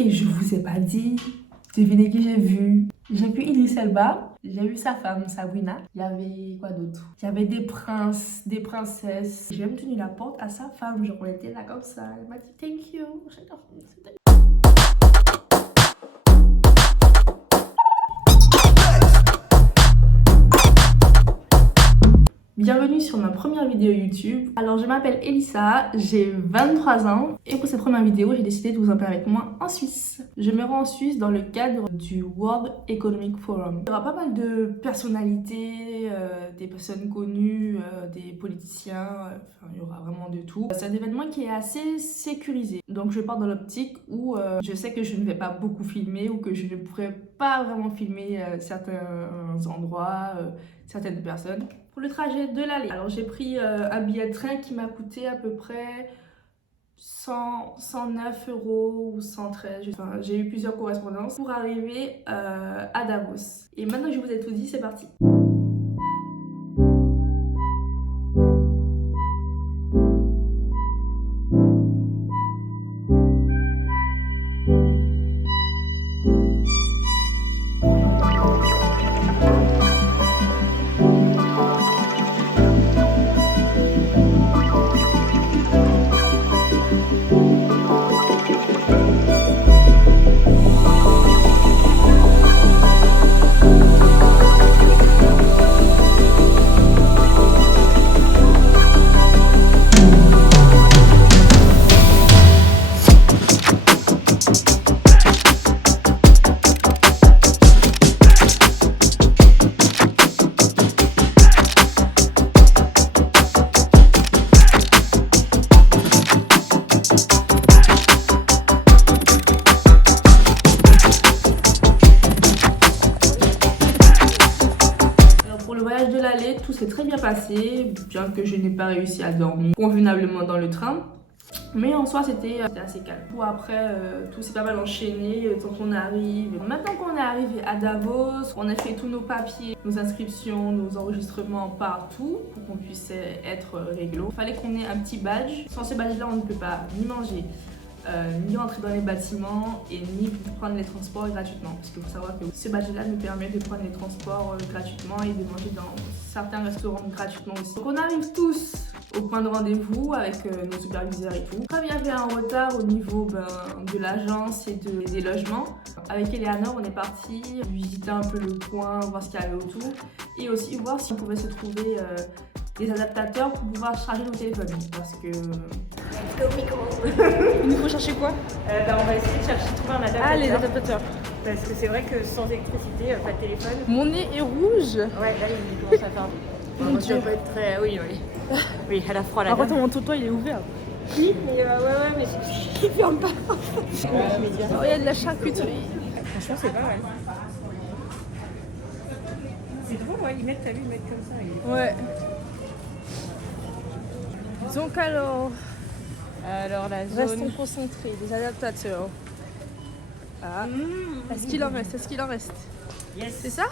Et je vous ai pas dit, devinez qui j'ai vu. J'ai vu Idriss Elba, j'ai vu sa femme Sabrina. Il y avait quoi d'autre? Il y avait des princes, des princesses. J'ai même tenu la porte à sa femme, genre on était là comme ça. Elle m'a dit thank you. Bienvenue sur ma première vidéo YouTube. Alors je m'appelle Elissa, j'ai 23 ans et pour cette première vidéo j'ai décidé de vous emmener avec moi en Suisse. Je me rends en Suisse dans le cadre du World Economic Forum. Il y aura pas mal de personnalités, des personnes connues, des politiciens, enfin il y aura vraiment de tout. C'est un événement qui est assez sécurisé. Donc je pars dans l'optique où je sais que je ne vais pas beaucoup filmer ou que je ne pourrai pas vraiment filmer certains endroits, certaines personnes. Pour le trajet de l'aller, alors j'ai pris un billet de train qui m'a coûté à peu près 109 € ou 113. Enfin, j'ai eu plusieurs correspondances pour arriver à Davos. Et maintenant que je vous ai tout dit, c'est parti. De l'aller, tout s'est très bien passé, bien que je n'ai pas réussi à dormir convenablement dans le train. Mais en soi, c'était assez calme. Après, tout s'est pas mal enchaîné tant qu'on arrive. Maintenant qu'on est arrivé à Davos, on a fait tous nos papiers, nos inscriptions, nos enregistrements partout pour qu'on puisse être réglo. Il fallait qu'on ait un petit badge. Sans ce badge-là, on ne peut pas ni manger, ni rentrer dans les bâtiments et ni prendre les transports gratuitement. Parce qu'il faut savoir que ce badge-là nous permet de prendre les transports gratuitement et de manger dans certains restaurants gratuitement aussi. Donc on arrive tous au point de rendez-vous avec nos superviseurs et tout. Comme il y avait un retard au niveau de l'agence et des logements, avec Eleanor on est parti visiter un peu le coin, voir ce qu'il y avait autour et aussi voir si on pouvait se trouver des adaptateurs pour pouvoir charger nos téléphones parce que... Il nous faut chercher quoi? On va essayer de trouver un adaptateur. Ah, les adaptateurs. Parce que c'est vrai que sans électricité, pas de téléphone. Mon nez est rouge. Ouais, là il commence à faire... Mon Dieu. Ça peut être très... Oui, oui. Oui, elle a froid là. Par contre, mon toit il est ouvert. Oui, mais ouais, mais il ferme pas. Oh, il y a de la charcuterie. Franchement, c'est pas mal. C'est drôle, ouais, ils mettent comme ça. Ouais. Donc alors la zone... restons concentrés, les adaptateurs. Ah. Est-ce qu'il en reste? Yes. C'est ça?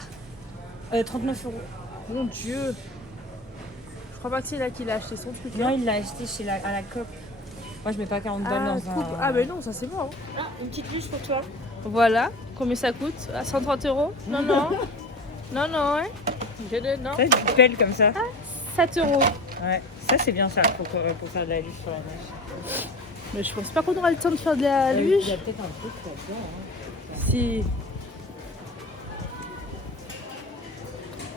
39 €. Mon Dieu. Je crois pas que c'est là qu'il a acheté son truc. Non, il l'a acheté à la COP. Moi, je mets pas 40 balles dans un... Ah mais non, ça c'est bon. Ah, une petite liste pour toi. Voilà. Combien ça coûte? 130 €? Non, non. Non, hein. Non. Ça, une pelle comme ça. 7 €. Ouais, ça c'est bien ça pour faire de la luge sur la neige. Mais je pense pas qu'on aura le temps de faire de la Il luge. y a peut-être un truc là-dedans. Hein. Si.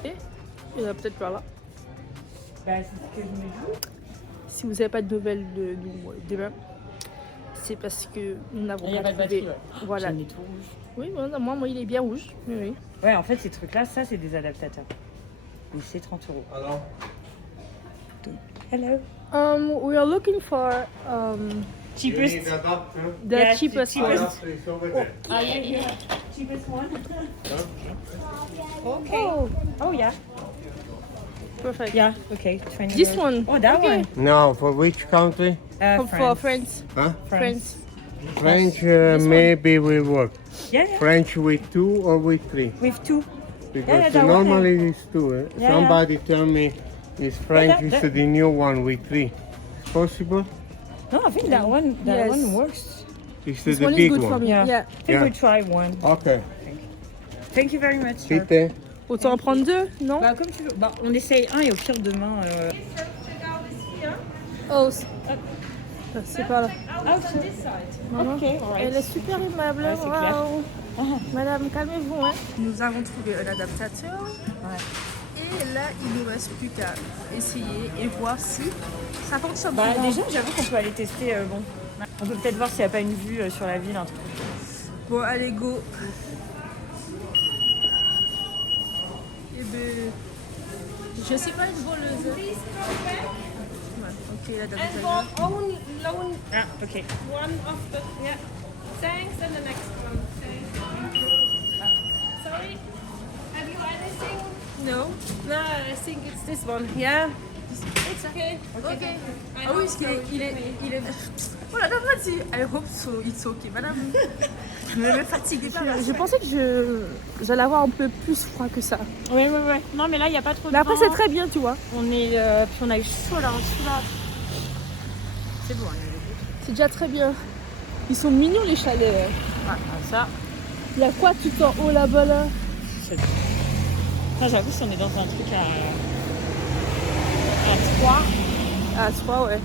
Et il y en a peut-être par là. Bah, c'est ce que je me dis. Si vous n'avez pas de nouvelles de nous demain, c'est parce que nous n'avons Il n'y a pas pas de trouvé. batterie, ouais. Voilà. J'en ai tout rouge. Oui, moi il est bien rouge. Oui. Ouais, en fait, ces trucs-là, ça c'est des adaptateurs. Et c'est 30 €. Alors, Hello. We are looking for you Cheapest. need a doctor? the Yeah, cheapest the one. Doctor is over there. Ah, yeah. Cheapest one. Okay. Oh, yeah. Perfect. Yeah, okay. This one. Oh, that Okay. one. No, for which country? For France. Huh? France. French maybe will work. Yeah, yeah. French with 2 or with 3? With two. Because that one. normally it's 2. Yeah, Somebody tell me it's French that- is the new one with 3. Possible? No, I think that one Yes. works. It's This the one is big good for one. me. Yeah. Yeah. I think Yeah. we try one. Okay. Thank you very much. sir. Peter. Autant en prendre deux, non? Bah, comme tu veux. Bah, on essaye un et au pire demain. Oh, c'est pas là. Maman, Ok, alright. elle est super aimable. Ouais, c'est clair. Waouh. Madame, calmez-vous. Hein. Nous avons trouvé un adaptateur. Et là, il nous reste plus qu'à essayer et voir si ça fonctionne. Bah, pour déjà, j'avoue qu'on peut aller tester. Bon. On peut peut-être voir s'il n'y a pas une vue sur la ville, un truc. Bon, allez, go. Eh ben, je sais pas une voleuse. Ouais, ok, l'adaptateur. Ah, ok. One of the, yeah. Thanks, and the next one. Sorry, have you anything? No. No, I think it's this one. Yeah. It's okay. Okay. I Ah know oui, it's parce qu'il est, il est... Oh la dame m'a dit, I hope so, it's okay, madame. Ne me fatiguez pas. Je pensais que j'allais avoir un peu plus froid que ça. Ouais. Non, mais là, il n'y a pas trop de Mais après, vent. c'est très bien, tu vois. On est. Puis on a eu chaud là en dessous là. C'est bon, on est C'est déjà très bien. Ils sont mignons, les chalets. ça. Il y a quoi tout en haut là-bas, là? J'avoue, si on est dans un truc à 3. Ah, 3, ouais.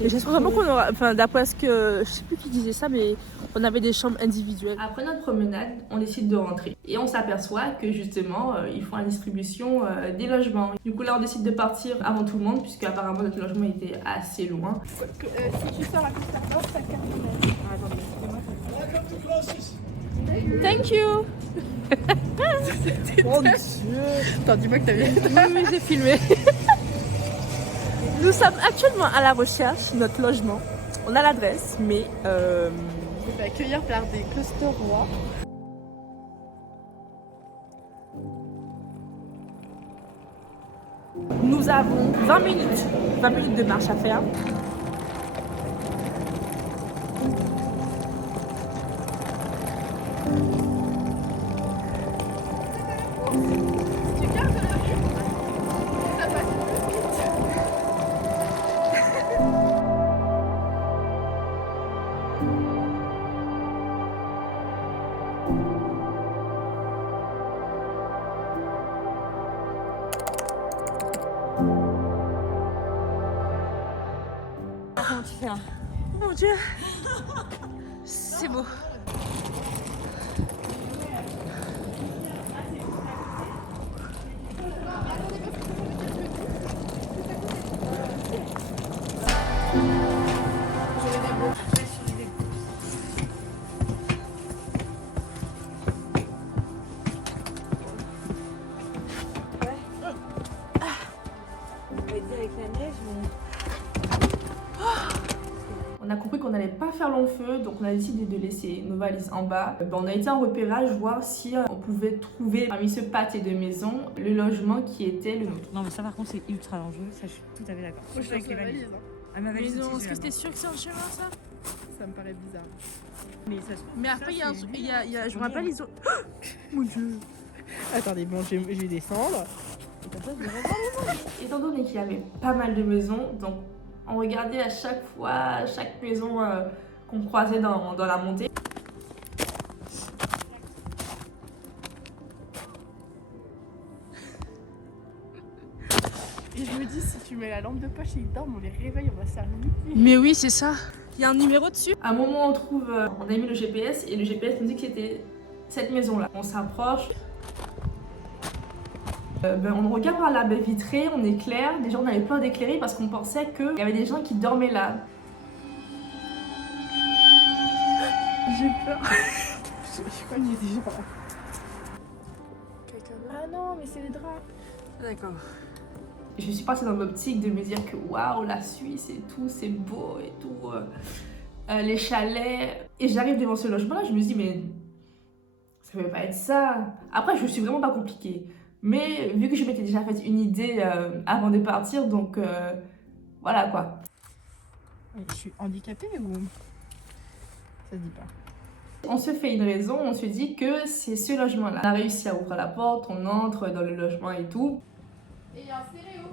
Et j'espère vraiment qu'on aura... Enfin, d'après ce que... Je sais plus qui disait ça, mais on avait des chambres individuelles. Après notre promenade, on décide de rentrer. Et on s'aperçoit que justement, ils font la distribution des logements. Du coup là, on décide de partir avant tout le monde, puisque apparemment notre logement était assez loin. Si tu sors à côté, hop, ça cartonne. Thank you. Mon Dieu. Attends, dis-moi que t'as vu. Oui, j'ai filmé. Nous sommes actuellement à la recherche de notre logement. On a l'adresse, mais... On va accueillir par des Closterois. Nous avons 20 minutes de marche à faire. Comment tu fais? Oh mon Dieu. C'est beau. Avec la neige, On a compris qu'on n'allait pas faire long feu, donc on a décidé de laisser nos valises en bas. On a été en repérage voir si on pouvait trouver parmi ce pâté de maisons le logement qui était le nôtre. Non, mais ça par contre, c'est ultra dangereux. Ça, je suis tout à fait d'accord. Moi, je Avec pense les la valises. valise. Ah, ma valise Mais aussi, est-ce j'ai que la t'es sûr que c'est un chemin ça? Ça me paraît bizarre. Mais ça se trouve, Mais après, il y a un truc. Je me rappelle, ils ont. Mon Dieu. Attendez, bon, je vais descendre. Étant donné qu'il y avait pas mal de maisons, donc on regardait à chaque fois, chaque maison qu'on croisait dans la montée. Et je me dis, si tu mets la lampe de poche et ils dorment, on les réveille, on va se faire niquer. Mais oui, c'est ça. Il y a un numéro dessus. À un moment, on trouve, on a mis le GPS et le GPS nous dit que c'était cette maison-là. On s'approche. On regarde par la baie vitrée, on éclaire. Déjà, on avait peur d'éclairer parce qu'on pensait qu'il y avait des gens qui dormaient là. J'ai peur. Je crois qu'il y a des gens. Ah non, mais c'est les draps. D'accord. Je suis passée dans l'optique de me dire que waouh, la Suisse et tout, c'est beau et tout. Les chalets. Et j'arrive devant ce logement-là, je me dis, mais ça ne peut pas être ça. Après, je suis vraiment pas compliquée. Mais vu que je m'étais déjà fait une idée avant de partir, donc voilà quoi. Je suis handicapée ou. Ça se dit pas. On se fait une raison, on se dit que c'est ce logement-là. On a réussi à ouvrir la porte, on entre dans le logement et tout. Et il y a un stéréo.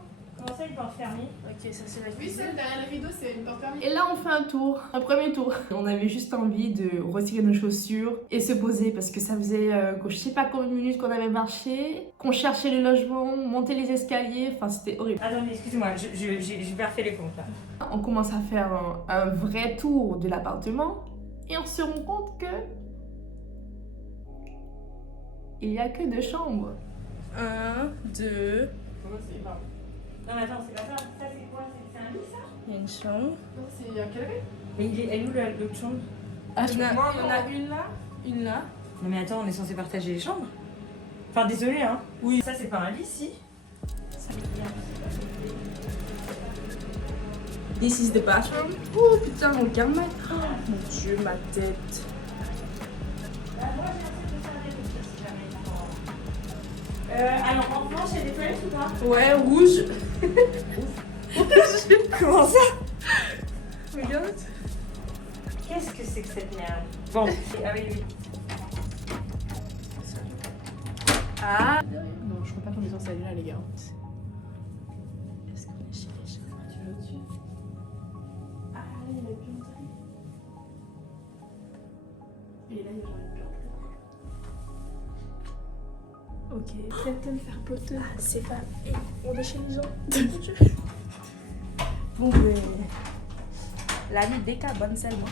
Comment ça, une porte fermée? Ok, ça c'est la Oui, cuisine. celle derrière le rideau, c'est une porte fermée. Et là, on fait un tour, un premier tour. On avait juste envie de retirer nos chaussures et se poser parce que ça faisait, je sais pas combien de minutes qu'on avait marché, qu'on cherchait le logement, monter les escaliers, enfin c'était horrible. Attendez, excusez-moi, j'ai pas refait les comptes là. On commence à faire un vrai tour de l'appartement et on se rend compte que il y a que 2 chambres. 1, 2. Non mais attends, c'est pas ça, ça c'est quoi? C'est un lit ça? Il y a une chambre. Non, c'est un canapé. Mais elle est où l'autre chambre? Ah, il y en a une là, une là. Non mais attends, on est censé partager les chambres? Enfin désolé hein. Oui. Ça c'est pas un lit si? This is the bathroom. Oh putain, regarde-moi. Oh mon dieu, ma tête. Alors en revanche, il y a des toilettes ou pas? Ouais, rouge. Comment ça? Regarde. Qu'est-ce que c'est que cette merde? Bon, ah oui, oui. Ah. Non, je crois pas qu'on est censé aller là, les gars. Est-ce qu'on est chez les chambres? Tu veux au-dessus? Ah, il y a la buanderie. Et là, il y a genre une buanderie. Ok. Peut-être me faire poter. Ah, c'est pas. Et on est chez les gens. Bon, ben. La nuit des cas, bonne seulement.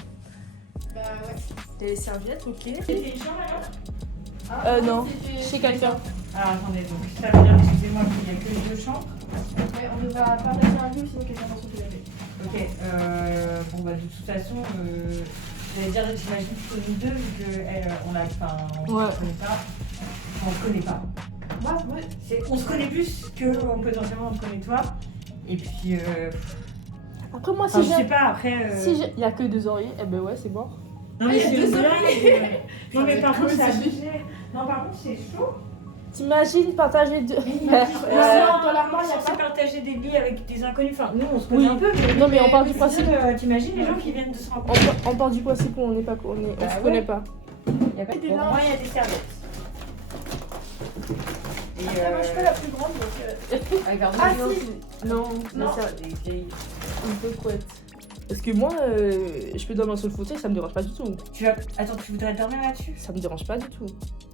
Bah ouais. Des serviettes, ok. C'était une chambre alors? Non, c'était- chez quelqu'un. Alors attendez, donc ça veut dire, excusez-moi, qu'il n'y a que 2 chambres. Ouais, on ne va pas partager un lit, sinon quelqu'un va se lever. Ok, bon bah de toute façon, j'allais dire, j'imagine que nous deux, vu qu'on l'a, enfin, on Ouais. se connaît pas. On se connaît pas. Moi, On se connaît plus que potentiellement on te connaît toi. Et puis, Après moi, enfin, si je sais j'ai... pas, après... Si il y a que 2 oreillers, eh ben ouais, c'est mort. Non mais il y a c'est 2 une blague. Non mais va par être contre, cool, c'est ça. abusé. Non par contre, c'est chaud. T'imagines partager 2... Non, dans l'armoire, il y a pas partager des lits avec des inconnus. Enfin, nous, on se connaît Oui. un peu, mais... Non mais on part du principe... T'imagines les gens qui viennent de se rencontrer? On part du principe qu'on n'est pas... On Bah se ouais. connaît pas. Il y a pas... Bon, moi, il y a des serviettes. Et moi, je suis pas la plus grande, donc. regarde, Ah non, si. Non, non, ça, des vieilles... une peu couette. Parce que moi, je peux dormir sur le fauteuil, ça me dérange pas du tout. Attends, tu voudrais dormir là-dessus? Ça me dérange pas du tout.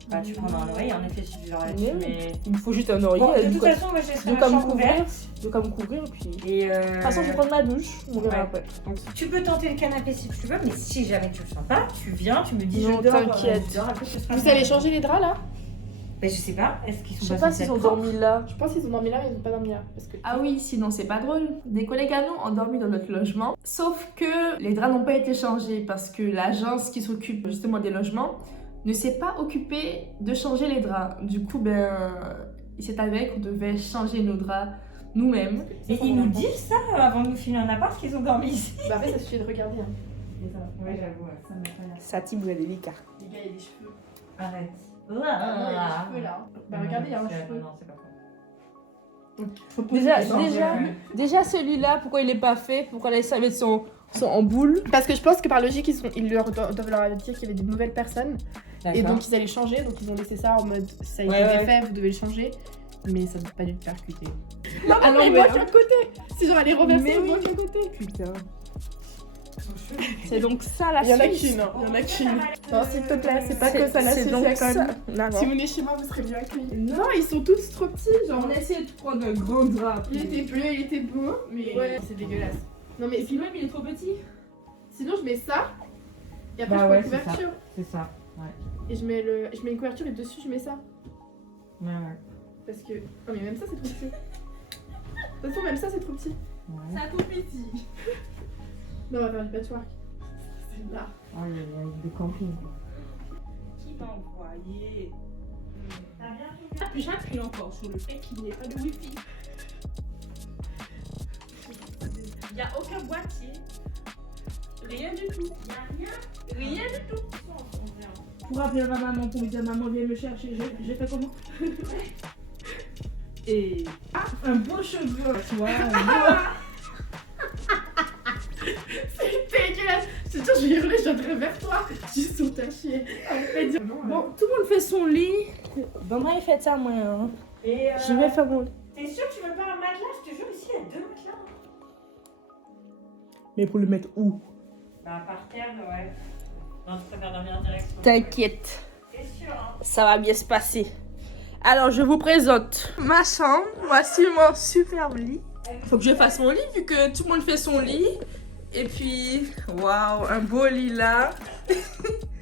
Bah, tu prendras un oreiller, en effet, si tu dors là-dessus, Mais oui. mais... Il me faut juste un oreiller. Bon, de du toute coup, façon, moi, je laisserai de ma quoi me chambre couvrir. ouverte. de quoi me couvrir, puis... Et De toute façon, je vais prendre ma douche, on verra Ouais. après. Donc, tu peux tenter le canapé si tu veux, mais si jamais tu le sens pas, tu viens, tu me dis Non, je dors. t'inquiète. Je dors, après, ce sera Vous bien. allez changer les draps là? Mais je sais pas, est-ce qu'ils sont Je sais pas pas s'ils ont dormi là. Je pense qu'ils ont dormi là, mais ils ont pas dormi là. Parce que. Ah oui, sinon c'est pas drôle. Des collègues à nous ont dormi dans notre logement, sauf que les draps n'ont pas été changés parce que l'agence qui s'occupe justement des logements ne s'est pas occupée de changer les draps. Du coup, il s'est avéré qu'on devait changer nos draps nous-mêmes. Et ils nous disent ça avant de nous filer un appart qu'ils ont dormi ici. Bah, en fait, ça suffit de regarder. Hein. Ouais, j'avoue, ça m'a pas l'air. Ça type vous avez l'écart. Les gars, il y a des cheveux. Arrête. Ah non, il y a des cheveux là. Bah, regardez, il y a un cheveu. Non, c'est pas vrai. Déjà celui-là, pourquoi il est pas fait? Pourquoi les serviettes sont en boule? Parce que je pense que par logique, ils doivent leur dire qu'il y avait des nouvelles personnes. Et donc ils allaient changer, donc ils ont laissé ça en mode ça a été Ouais. fait, vous devez le changer. Mais ça ne peut pas du tout percuter. Non, Ah non, mais moi qu'à côté. Si genre elle est reversée, Mais moi oui. qu'à côté. Putain. C'est donc ça la Il y en a Suisse. qu'une, hein. Il y en a qu'une. Non, s'il te plaît, c'est pas que ça la C'est Suisse, donc il y a quand ça. même. D'accord. Si vous venez chez moi, vous serez bien accueillis. Non, ils sont tous trop petits, genre. On a essayé de prendre un grand drap. Il était bleu, il était beau, mais Ouais. c'est dégueulasse. Non mais Et puis même il est trop petit. sinon je mets ça. Et après Bah je mets ouais, une c'est ça. couverture. C'est ça. Et je mets une couverture et dessus je mets ça. Ouais. Parce que. Oh mais même ça c'est trop petit. De toute façon même ça c'est trop petit. Ouais. tout petit. Non on va faire du patchwork. C'est là. Oh, il y a des campings. Qui m'a envoyé? J'appuie encore sur le fait qu'il n'y ait pas de wifi. Il n'y a aucun boîtier. Rien du tout. Il n'y a rien. Rien du tout. Pour appeler ma maman pour lui dire maman viens me chercher, j'ai fait comment? Et un beau cheveu, tu vois. C'est dégueulasse. Je te jure, je vais hurler, je viendrai vers toi. Ils sont à chier. Bon, tout le monde fait son lit. Ben moi, il fait ça, moi. Hein. Et Je vais faire mon lit. t'es sûr que tu veux pas un matelas? Je te jure, ici, Mais pour le mettre où? Bah, par terre, ouais. Non, tu préfères dormir direct. T'inquiète, C'est sûr, hein. ça va bien se passer. Alors, je vous présente ma chambre. Voici mon superbe lit. Faut que je fasse mon lit vu que tout le monde fait son lit. Et puis, waouh, un beau lit là.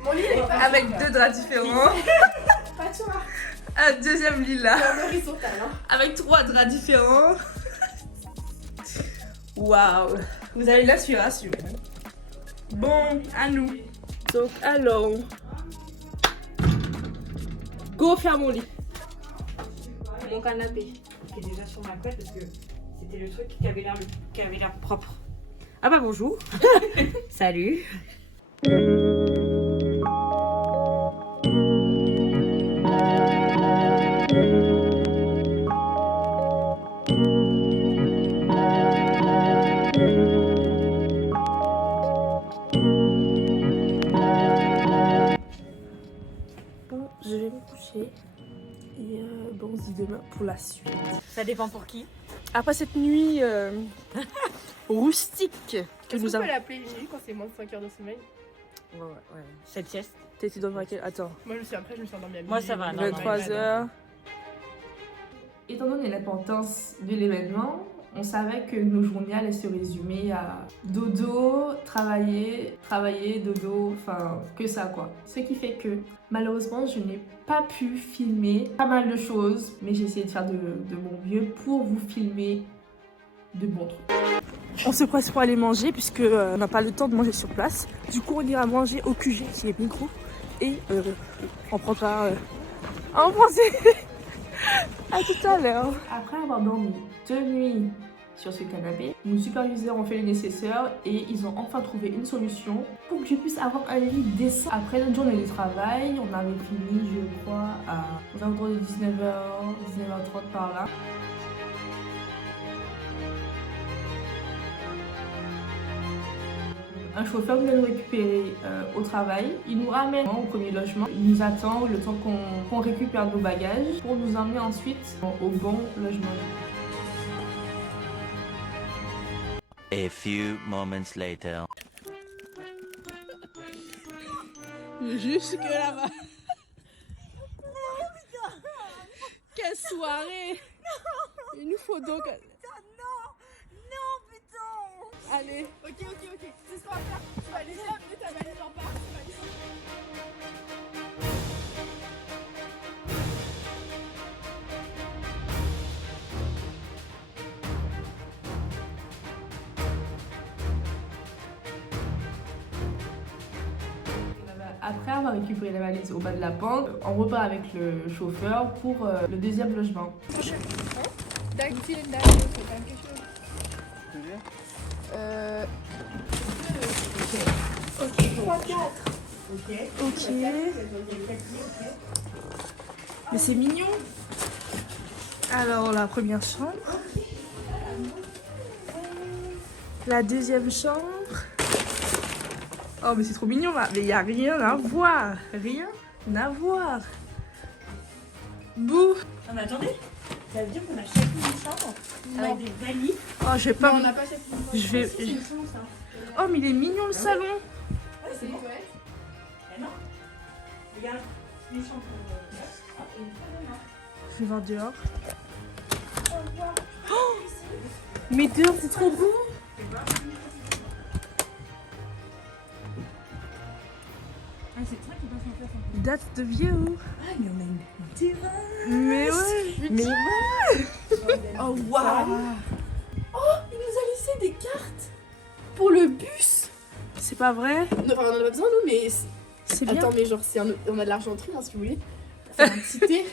Mon lit est pas Avec 2 draps différents. pas toi. Un deuxième lit là. C'est horizontal, hein. Avec 3 draps différents. Waouh, vous avez l'inspiration. Bon, à nous. Donc, allons. Go faire mon lit. Mon canapé. Qui est déjà sur ma couette parce que c'était le truc qui avait l'air propre. Ah bah bonjour. Salut. Bon, je vais me coucher. Et bon, on se dit demain pour la suite. Ça dépend pour qui. Après cette nuit rustique que Est-ce nous qu'on avons. peut l'appeler Gigi quand c'est moins de 5 heures de sommeil? Ouais. Cette sieste. T'étais dans quel. Attends. Moi, je me suis endormie à Moi, midi. ça va, non, 23h. Étant donné l'importance de l'événement, on savait que nos journées allaient se résumer à dodo, travailler, dodo, enfin que ça quoi. Ce qui fait que malheureusement je n'ai pas pu filmer pas mal de choses, mais j'ai essayé de faire de mon mieux pour vous filmer de bons trucs. On se presse pour aller manger puisque on n'a pas le temps de manger sur place. Du coup, on ira manger au QG qui est micro et on prendra en français. À tout à l'heure. Après avoir dormi 2 nuits sur ce canapé, nos superviseurs ont fait le nécessaire et ils ont enfin trouvé une solution pour que je puisse avoir un lit décent. Après notre journée de travail, on avait fini, je crois, aux alentours de 19h30 par là. Un chauffeur vient nous récupérer au travail. Il nous ramène au premier logement. Il nous attend le temps qu'on récupère nos bagages pour nous emmener ensuite au bon logement. A few moments later. Jusque là-bas. Quelle soirée. Il nous faut donc... Allez. Ok. C'est ce qu'on va faire. Tu vas laisser amener ta valise en part. Après avoir récupéré la valise au bas de la pente, on repart avec le chauffeur pour le deuxième logement. Danke, vielen Dank. Dankeschön. Ok. Mais c'est mignon. Alors, la première chambre. La deuxième chambre. Oh, mais c'est trop mignon là. Mais il n'y a rien à voir. Rien à voir. Bouh. Non mais attendez. Ça veut dire qu'on a chacune une chambre avec des vrais lits. Oh, je vais pas. On n'a pas cette Je vais. Oh, mais il est mignon le salon. Ouais, c'est les toilettes. Mais non. Regarde, une chambre et une salle de bain. Je vais voir dehors. Oh, mais dehors, c'est trop beau. Ah, c'est toi qui passe en place en Date de vieux. Ah, mais on a une terrasse. Mais ouais. Mais ouais. Oh, waouh. Oh, il nous a laissé des cartes pour le bus. C'est pas vrai. Non, enfin, on en a pas besoin, nous, mais... C'est bien. Attends, mais genre, on a de l'argenterie, hein, si vous voulez. C'est un petit thé.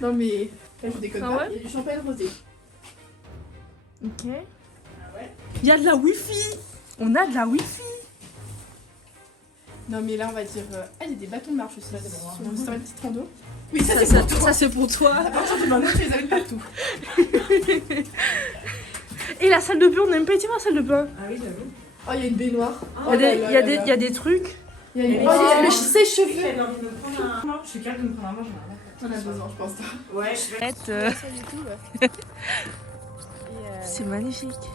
Non, mais... Là, je déconne Ah pas. ouais Il y a du champagne rosé. Ok. Il y a de la wifi. On a de la wifi. Non, mais là, on va dire... Ah, il y a des bâtons de marche aussi. Ça va une petite rando. Oui, Ça, c'est pour toi. À partir de maintenant, tu les amènes partout. Et la salle de bain, on n'a même pas été voir la salle de bain. Ah oui, j'avoue. Oh, il y a une baignoire. Il y a des trucs. Il y a une... Mais Oh, il y a si, le si. sèche-cheveux. J'ai envie de me prendre un... Non, je suis capable de me prendre un mange. T'en as besoin, je pense. Ouais. Ça du tout, ouais. C'est magnifique.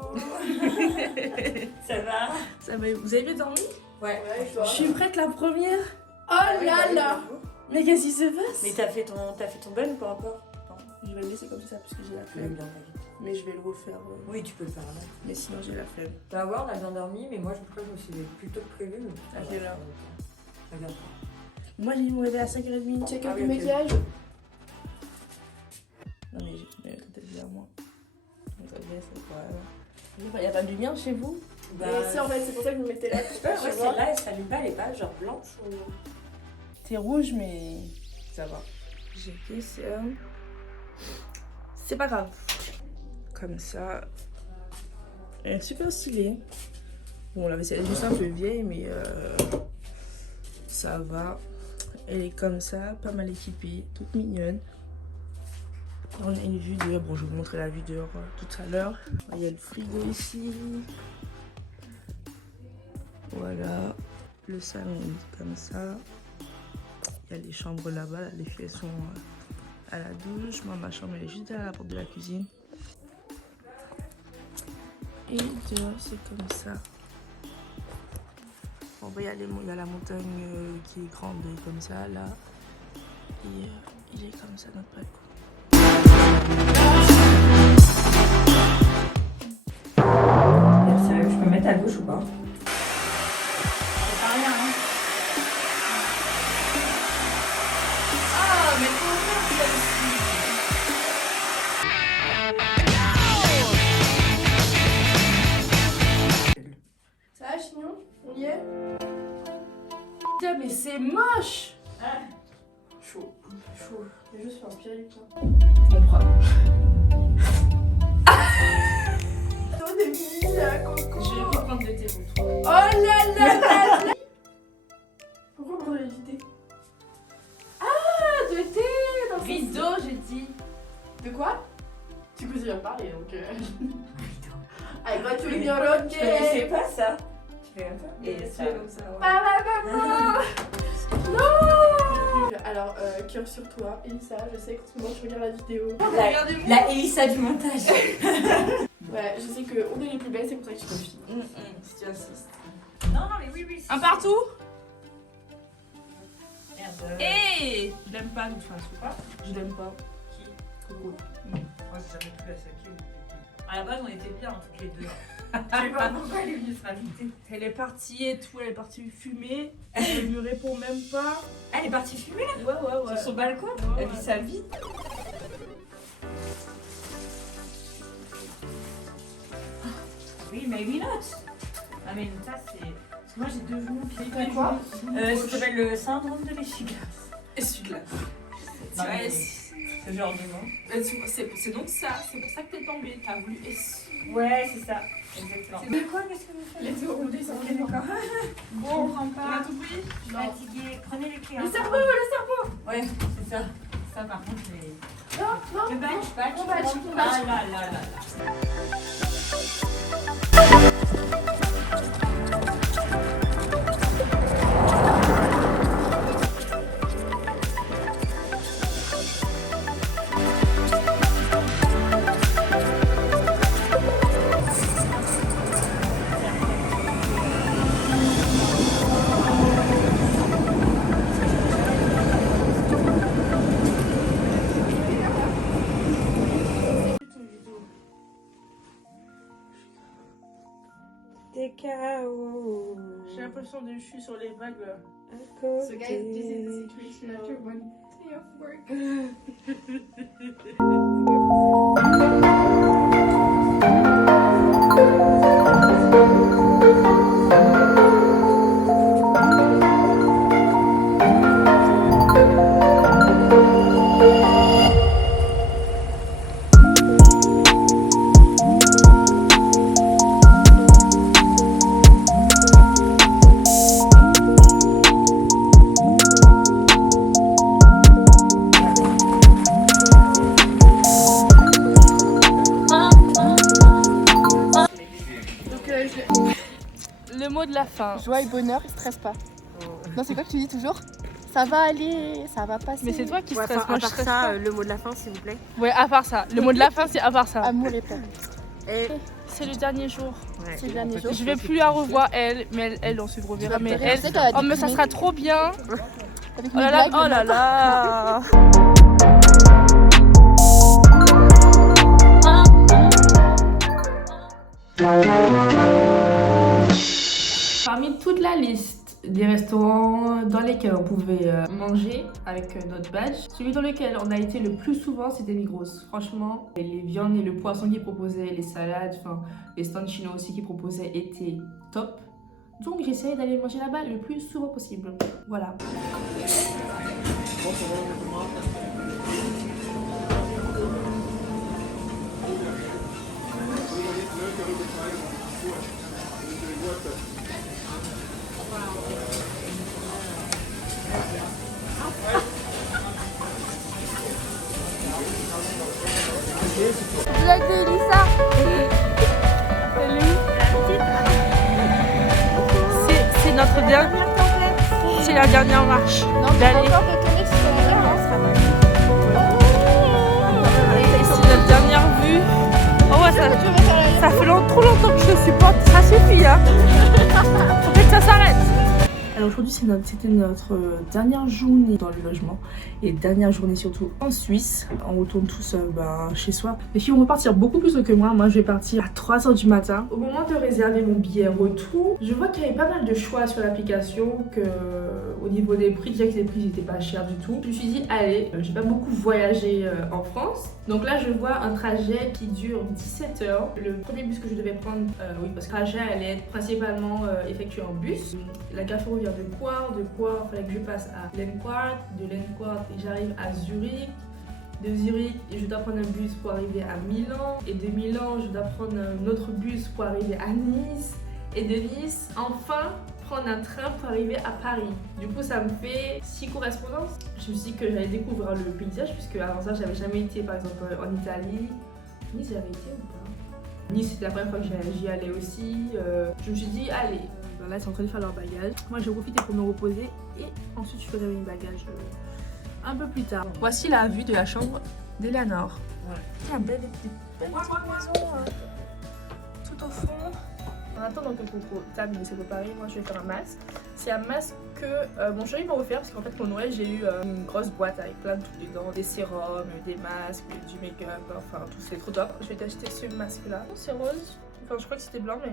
coucou. Ça va? Ça va, vous avez bien dormi? Ouais. Je suis prête la première. Oh là là. Mais qu'est-ce qui se passe? Mais t'as fait ton bun ou pas encore? Je vais le laisser comme ça parce que j'ai la flemme. Mais je vais le refaire. Oui, tu peux le faire là. Mais sinon j'ai la flemme. Tu vas voir, on a bien dormi, mais moi je crois que je me suis plutôt prévu. À quelle heure? Regarde. Moi j'ai dû me réveiller à 5h30. Check Ah up oui, du ok. maquillage. Non mais quand elle vient à moi. Donc ça vient, c'est quoi? Il y a pas de lumière chez vous? Bah, Et si en fait, c'est pour ça que je me mettais là. je sais pas, ouais, celle-là elle s'allume pas, elle est pas genre blanche ou. C'est rouge mais ça va. J'ai fait ça. C'est pas grave. Comme ça. Elle est super stylée. Bon la vaisselle est juste un peu vieille mais ça va. Elle est comme ça, pas mal équipée, toute mignonne. On a une vue dehors. Bon je vais vous montrer la vue dehors tout à l'heure. Il y a le frigo ici. Voilà. Le salon est comme ça. Il y a les chambres là-bas, là, les filles sont à la douche. Moi, ma chambre elle est juste derrière la porte de la cuisine. Et dehors, c'est comme ça. Bon, bah, il y a la montagne qui est grande comme ça, là. Et il est comme ça, notre balcon. Sérieux, je peux mettre à gauche ou pas? C'est pas rien, hein? Ça va, Chignon? On y est? Putain, mais c'est moche! Chaud. Chaud. Je vais juste faire un pierre toi. On prend. Toi, des billes, Coco. Je vais prendre de thé pour toi. Oh là là là là. Pourquoi prendre les idées? Ah, de thé dans ce- Rideau, j'ai dit. De quoi? Tu peux bien parler donc. Avec moi, tu veux dire ok. Je connaissais pas ça. Tu fais un peu? Et ça. comme ça, ouais. Papa. Non. Alors, cœur sur toi, Elissa, je sais qu'en ce moment tu regardes la vidéo. Regardez-moi. La Elissa du montage. Ouais, je sais qu'on est les plus belles, c'est pour ça que tu confies. Si tu insistes. Non, mais oui. Un partout? Merde. Hey! Je l'aime pas, de toute façon. Quoi? Je l'aime pas. Qui? Coco. Moi, j'ai jamais pu la saquer. À la base, on était bien toutes les deux. Je sais pas pourquoi elle est venue se rajouter. Elle est partie et tout, elle est partie fumer. Elle me répond même pas. Elle est partie fumer là? Ouais. Sur son balcon? Elle vit sa vie. Oui, mais not. Ah, mais ça, c'est. Parce que moi, j'ai deux genoux qui T'as quoi? Ça s'appelle le syndrome de l'essuie-glace. Essuie-glace. Non, mais Ouais, ce genre de nom. c'est donc ça, c'est pour ça que t'es tombée. T'as voulu essuyer. Ouais, c'est ça. Exactement. C'est Mais quoi, qu'est-ce que vous faites? Let's go, on descend. Ok, d'accord. Bon, Je comprends on a pas. tout pris? Je suis fatiguée. Prenez les clés. Le hein. cerveau, le cerveau. Ouais, c'est ça. Ça, par contre, les. Non, non. Le badge. Mon badge, mon Ah badge. là. Des chaos. J'ai l'impression que je suis sur les vagues. So guys, this is the situation after one day of work. Le mot de la fin. Joie et bonheur, stresse pas. Non, c'est quoi que tu dis toujours? Ça va aller, ça va passer. Mais c'est toi qui Ouais, stresse, enfin, moi à je part stresse ça, pas. le mot de la fin, s'il vous plaît. Ouais, à part ça. Le mot de la fin, c'est à part ça. Amour et paix. Et c'est le dernier jour. C'est le dernier jour. Je vais plus la revoir elle, mais elle on se reverra. Mais elle, oh mais ça sera trop bien. Oh là là, oh là là. Parmi toute la liste des restaurants dans lesquels on pouvait manger avec notre badge, celui dans lequel on a été le plus souvent, c'était Migros. Franchement, les viandes et le poisson qu'ils proposaient, les salades, enfin les stands chinois aussi qu'ils proposaient étaient top. Donc j'essayais d'aller manger là-bas le plus souvent possible. Voilà. Blague de Elisa. C'est notre dernière. C'est la dernière marche. Non, mais d'aller. encore retourner sur la terrasse. Et c'est notre dernière vue. Oh ouais, ça fait trop longtemps que je te supporte. Ça suffit hein. Faudrait que ça s'arrête. Alors aujourd'hui c'était notre dernière journée dans le logement et dernière journée surtout en Suisse. On retourne tous chez soi. Les filles vont repartir beaucoup plus tôt que moi. Moi je vais partir à 3h du matin. Au moment de réserver mon billet retour, je vois qu'il y avait pas mal de choix sur l'application, que au niveau des prix, déjà que les prix n'étaient pas chers du tout. Je me suis dit allez, j'ai pas beaucoup voyagé en France. Donc là je vois un trajet qui dure 17 heures. Le premier bus que je devais prendre, oui parce que le trajet allait être principalement effectué en bus. La gare ferroviaire de Coire, il fallait que je passe à Lenquart, de Lenquart et j'arrive à Zurich. De Zurich, je dois prendre un bus pour arriver à Milan. Et de Milan, je dois prendre un autre bus pour arriver à Nice. Et de Nice, enfin, prendre un train pour arriver à Paris. Du coup, ça me fait 6 correspondances. Je me suis dit que j'allais découvrir le paysage, puisque avant ça, j'avais jamais été, par exemple, en Italie. Nice, j'avais été ou pas? Nice, c'était la première fois que j'y allais aussi. Je me suis dit, allez. Là, ils sont en train de faire leur bagage. Moi, j'ai profité pour me reposer et ensuite, je ferai mes bagages un peu plus tard. Voici la vue de la chambre d'Eleanor. Ouais. C'est un bel maison tout au fond. En attendant que Coco termine de se préparer, moi je vais faire un masque. C'est un masque que mon chéri m'a offert parce qu'en fait pour Noël j'ai eu une grosse boîte avec plein de trucs dedans, des sérums, des masques, du make-up, enfin tout c'est trop top. Je vais t'acheter ce masque là. C'est rose, enfin je crois que c'était blanc mais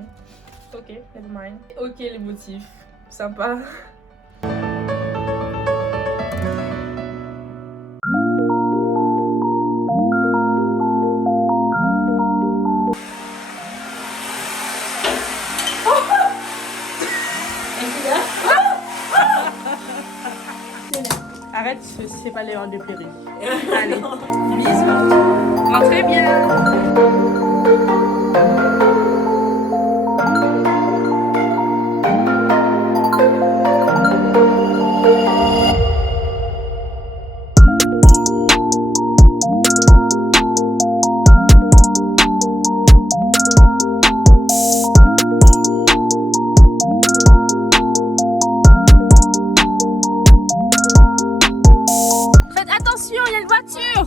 ok, never mind. Ok les motifs, sympa. Arrête, c'est pas l'heure de pleurer. Allez, bisous. Rentrez bien. Faites attention, il y a une voiture.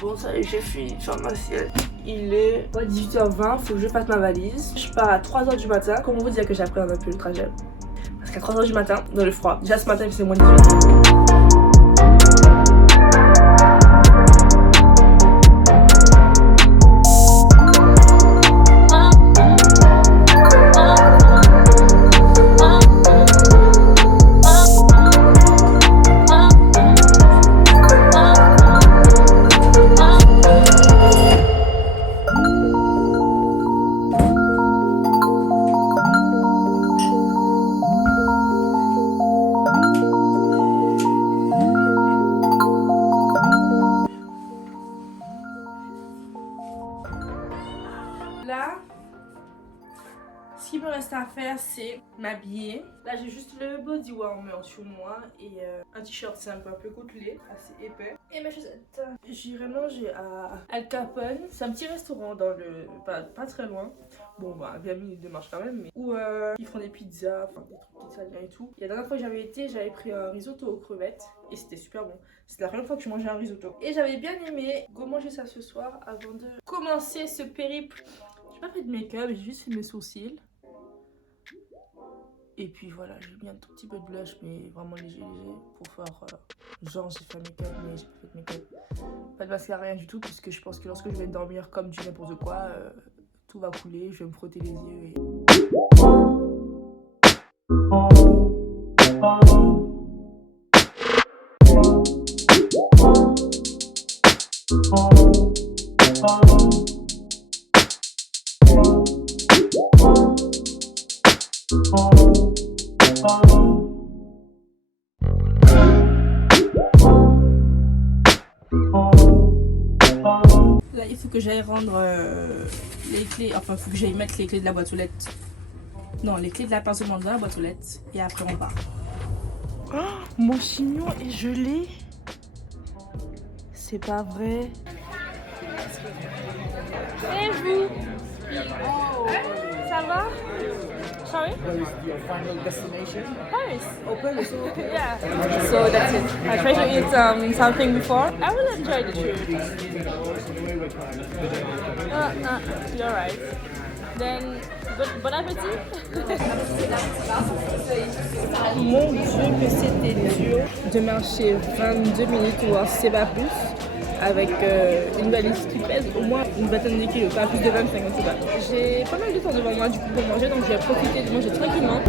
Bon ça y est, j'ai fini de faire ma sieste. Il est 18h20, faut que je fasse ma valise. Je pars à 3h du matin. Comment vous dire que j'appréhende un peu le trajet? Parce qu'à 3h du matin, dans le froid, déjà ce matin il faisait moins 18. Là, ce qu'il me reste à faire, c'est m'habiller. Là, j'ai juste le body warmer sur moi et un t-shirt simple un peu côtelé, assez épais. Et mes chaussettes. J'irai manger à Al Capone. C'est un petit restaurant dans le... pas très loin. Bon, bah, 20 minutes de marche quand même. Mais... Où ils font des pizzas, enfin des trucs italiens et tout. Et la dernière fois que j'avais été, j'avais pris un risotto aux crevettes. Et c'était super bon. C'était la première fois que je mangeais un risotto. Et j'avais bien aimé. Go manger ça ce soir avant de commencer ce périple. J'ai pas fait de make-up, j'ai juste fait mes sourcils. Et puis voilà, j'ai mis un tout petit peu de blush, mais vraiment léger, pour faire genre j'ai fait un make-up, mais j'ai pas fait de make-up. Pas de mascara, rien du tout, puisque je pense que lorsque je vais dormir comme du n'importe quoi, tout va couler, je vais me frotter les yeux et... Là, il faut que j'aille rendre les clés, enfin, il faut que j'aille mettre les clés de la boîte aux lettres. Non, les clés de l'appartement dans la boîte aux lettres. Et après, on part. Oh, mon chignon est gelé. C'est pas vrai. Et vous? Oh, ça va? Sorry? Where is your final destination? Paris. Oh, Paris. Oh, okay. Yeah. So that's it. I tried to eat something before. I will enjoy the trip. You're right. Then, bon appétit. Mon Dieu, que c'était dur de marcher 22 minutes, ou c'est pas plus, avec une valise qui pèse au moins une vingtaine de kilos, pas plus de 25 en tout cas. J'ai pas mal de temps devant moi du coup pour manger, donc je vais profiter de manger tranquillement.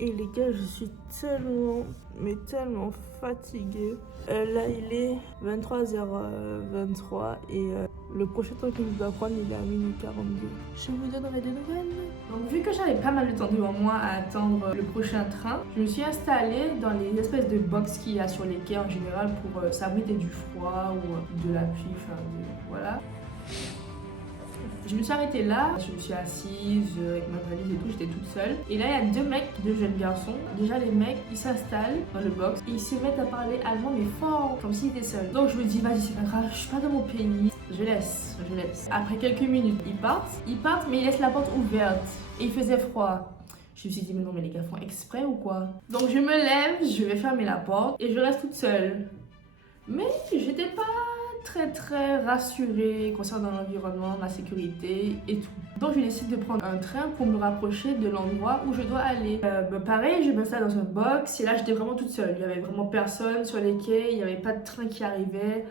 Et les gars, je suis tellement fatiguée. Là, il est 23h23 et le prochain temps que je dois prendre, il est à minuit 42. Je vous donnerai des nouvelles. Donc, vu que j'avais pas mal de temps devant moi à attendre le prochain train, je me suis installée dans les espèces de box qu'il y a sur les quais en général pour s'abriter du froid ou de la pluie, enfin voilà. Je me suis arrêtée là, je me suis assise avec ma valise et tout, j'étais toute seule. Et là, il y a deux jeunes garçons. Déjà, les mecs, ils s'installent dans le box et ils se mettent à parler allemand, mais fort, comme s'ils étaient seuls. Donc, je me dis, vas-y, c'est pas grave, je suis pas dans mon pays. Je laisse. Après quelques minutes, ils partent, mais ils laissent la porte ouverte. Et il faisait froid. Je me suis dit, mais non, mais les gars font exprès ou quoi? Donc, je me lève, je vais fermer la porte et je reste toute seule. Mais j'étais pas très rassurée concernant l'environnement, ma sécurité et tout. Donc je décide de prendre un train pour me rapprocher de l'endroit où je dois aller. Pareil, je m'installe dans un box et là j'étais vraiment toute seule. Il n'y avait vraiment personne sur les quais, il n'y avait pas de train qui arrivait.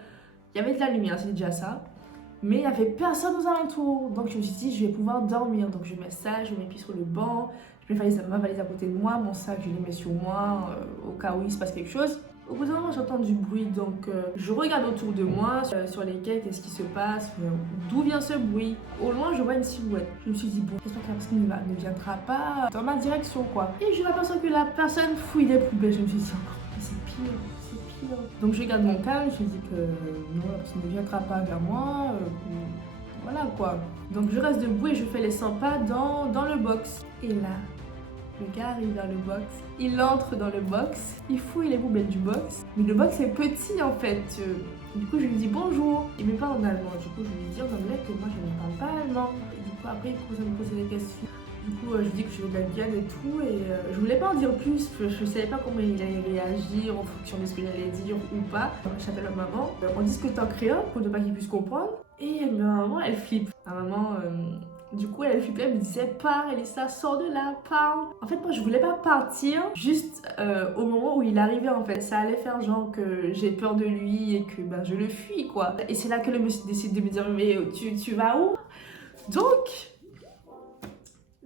Il y avait de la lumière, c'est déjà ça. Mais il n'y avait personne aux alentours. Donc je me suis dit, je vais pouvoir dormir. Donc je m'installe, je mets pied sur le banc, je mets ma valise à côté de moi, mon sac je le mets sur moi au cas où il se passe quelque chose. Au bout d'un moment, j'entends du bruit, donc je regarde autour de moi, sur les quais, qu'est-ce qui se passe, d'où vient ce bruit. Au loin, je vois une silhouette. Je me suis dit, bon, j'espère que la personne ne viendra pas dans ma direction, quoi. Et je m'aperçois que la personne fouille les poubelles. Je me suis dit, encore, c'est pire. Donc je garde mon calme, je me dis que non, la personne ne viendra pas vers moi. Voilà, quoi. Donc je reste debout et je fais les 100 pas dans le box. Et là, le gars arrive vers le box, il entre dans le box, il fouille les poubelles du box, mais le box est petit en fait. Du coup je lui dis bonjour, il me parle en allemand, du coup je lui dis en anglais que moi je ne parle pas allemand. Et du coup après il commence à me poser des questions. Du coup je lui dis que je veux de la Guyane et tout et je voulais pas en dire plus, je savais pas comment il allait réagir en fonction de ce que j'allais dire ou pas. J'appelle ma maman, on discute en créole pour ne pas qu'il puisse comprendre et ma maman elle flippe. Ma maman du coup, elle flippait, elle me disait « Pars, Elissa, sors de là, pars !» En fait, moi, je voulais pas partir juste au moment où il arrivait, en fait. Ça allait faire genre que j'ai peur de lui et que ben, je le fuis, quoi. Et c'est là que le monsieur décide de me dire « Mais tu vas où ?»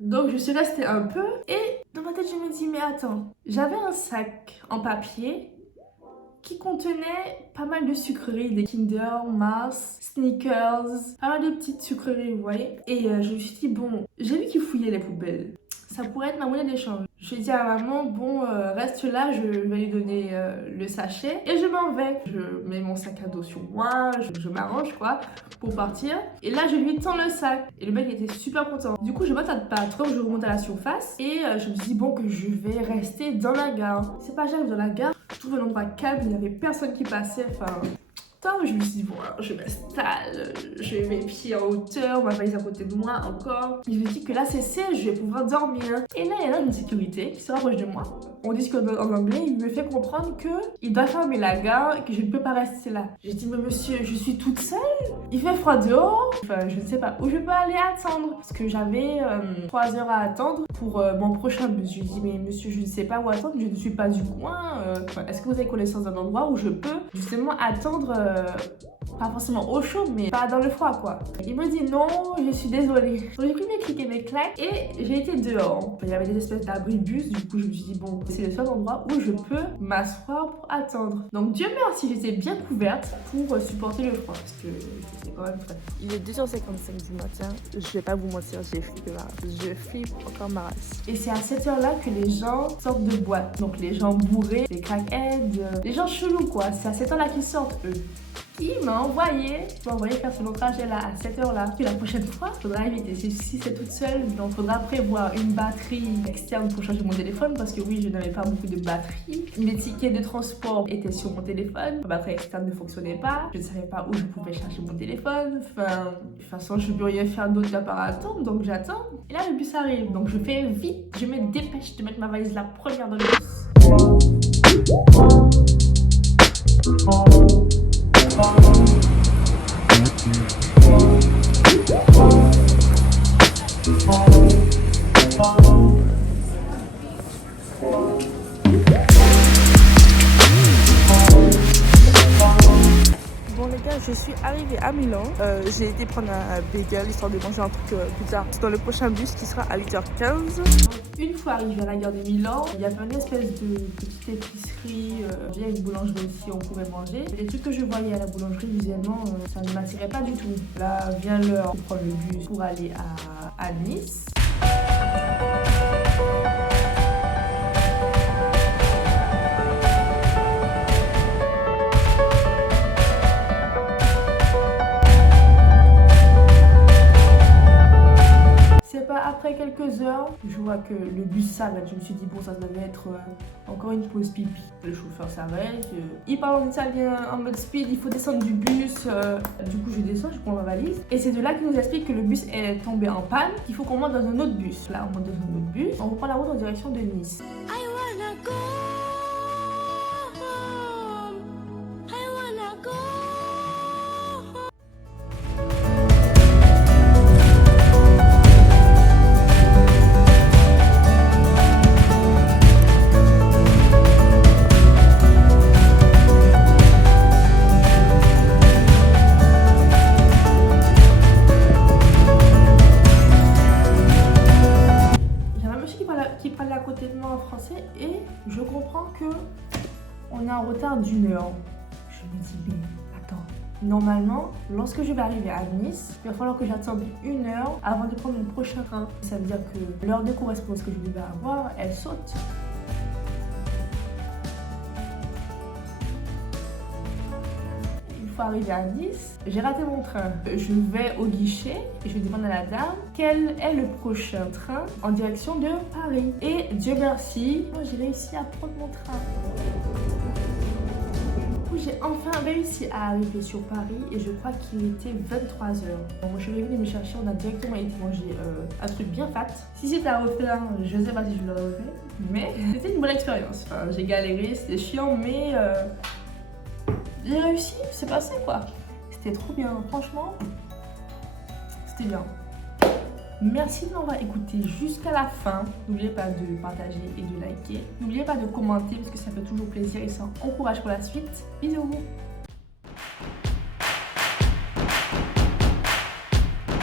Donc, je suis restée un peu et dans ma tête, je me dis « Mais attends, j'avais un sac en papier qui contenait pas mal de sucreries, des Kinder, Mars, Snickers, pas mal de petites sucreries, vous voyez. Et je me suis dit, bon, j'ai vu qu'il fouillait les poubelles. Ça pourrait être ma monnaie d'échange. Je dis à maman, bon, reste là, je vais lui donner le sachet et je m'en vais. Je mets mon sac à dos sur moi, je m'arrange quoi pour partir. Et là, je lui tends le sac et le mec était super content. Du coup, je m'attarde pas trop, je remonte à la surface et je me dis bon que je vais rester dans la gare. C'est pas j'arrive dans la gare, je trouve un endroit calme, il n'y avait personne qui passait, enfin... Je me suis dit, bon, alors je m'installe, je mets mes pieds en hauteur, ma valise à côté de moi encore. Je me dis que là c'est je vais pouvoir dormir. Et là, il y a une sécurité qui se rapproche de moi. On discute en anglais, il me fait comprendre qu'il doit fermer la gare et que je ne peux pas rester là. J'ai dit, mais monsieur, je suis toute seule, il fait froid dehors. Enfin, je ne sais pas où je peux aller attendre. Parce que j'avais 3 heures à attendre pour mon prochain bus. Je lui ai dit, mais monsieur, je ne sais pas où attendre, je ne suis pas du coin. Est-ce que vous avez connaissance d'un endroit où je peux justement attendre pas forcément au chaud, mais pas dans le froid quoi. Il me dit non, je suis désolée. Donc j'ai pris mes clics et mes claques et j'ai été dehors. Il y avait des espèces d'abris bus, du coup je me suis dit bon, c'est le seul endroit où je peux m'asseoir pour attendre. Donc Dieu merci, j'étais bien couverte pour supporter le froid parce que c'était quand même très... Il est 2h55 du matin, je vais pas vous mentir, j'ai flippé ma race. Je flippe encore ma race. Et c'est à cette heure-là que les gens sortent de boîte. Donc les gens bourrés, les crackheads, les gens chelous quoi. C'est à cette heure-là qu'ils sortent eux. Il m'a envoyé faire ce long trajet là à cette heure là. Puis la prochaine fois, faudra éviter. Si c'est toute seule, donc faudra prévoir une batterie externe pour charger mon téléphone parce que oui, je n'avais pas beaucoup de batterie. Mes tickets de transport étaient sur mon téléphone. La batterie externe ne fonctionnait pas. Je ne savais pas où je pouvais charger mon téléphone. Enfin, de toute façon, je ne peux rien faire d'autre qu'à part attendre, donc j'attends. Et là, le bus arrive, donc je fais vite. Je me dépêche de mettre ma valise la première dans le bus. Bon les gars, je suis arrivée à Milan. J'ai été prendre un bagel histoire de manger un truc plus tard dans le prochain bus qui sera à 8h15. Une fois arrivé à la gare de Milan, il y avait une espèce de petite épicerie, il y a une boulangerie aussi, on pouvait manger. Les trucs que je voyais à la boulangerie, visuellement, ça ne m'attirait pas du tout. Là vient l'heure de prendre le bus pour aller à Nice. Après quelques heures, je vois que le bus s'arrête. Je me suis dit, bon, ça devait être encore une pause pipi. Le chauffeur s'arrête. Il parle en italien en mode speed, il faut descendre du bus. Du coup, je descends, je prends ma valise. Et c'est de là qu'il nous explique que le bus est tombé en panne, qu'il faut qu'on monte dans un autre bus. Là, on monte dans un autre bus. On reprend la route en direction de Nice. I wanna go home. I wanna go home. Et je comprends que on est en retard d'1 heure. Je me dis, mais attends, normalement, lorsque je vais arriver à Nice, il va falloir que j'attende 1 heure avant de prendre mon prochain train. Ça veut dire que l'heure de correspondance que je devais avoir, elle saute. Arrivé à Nice, j'ai raté mon train. Je vais au guichet et je demande à la dame quel est le prochain train en direction de Paris. Et Dieu merci, j'ai réussi à prendre mon train. J'ai enfin réussi à arriver sur Paris et je crois qu'il était 23h. Bon, moi je suis venue me chercher, on a directement été manger un truc bien fat. Si c'était à refaire, je ne sais pas si je le refais, mais c'était une bonne expérience. Enfin, j'ai galéré, c'était chiant, mais j'ai réussi, c'est passé quoi. C'était trop bien, franchement, c'était bien. Merci de m'avoir écouté jusqu'à la fin. N'oubliez pas de partager et de liker. N'oubliez pas de commenter parce que ça fait toujours plaisir et ça encourage pour la suite. Bisous.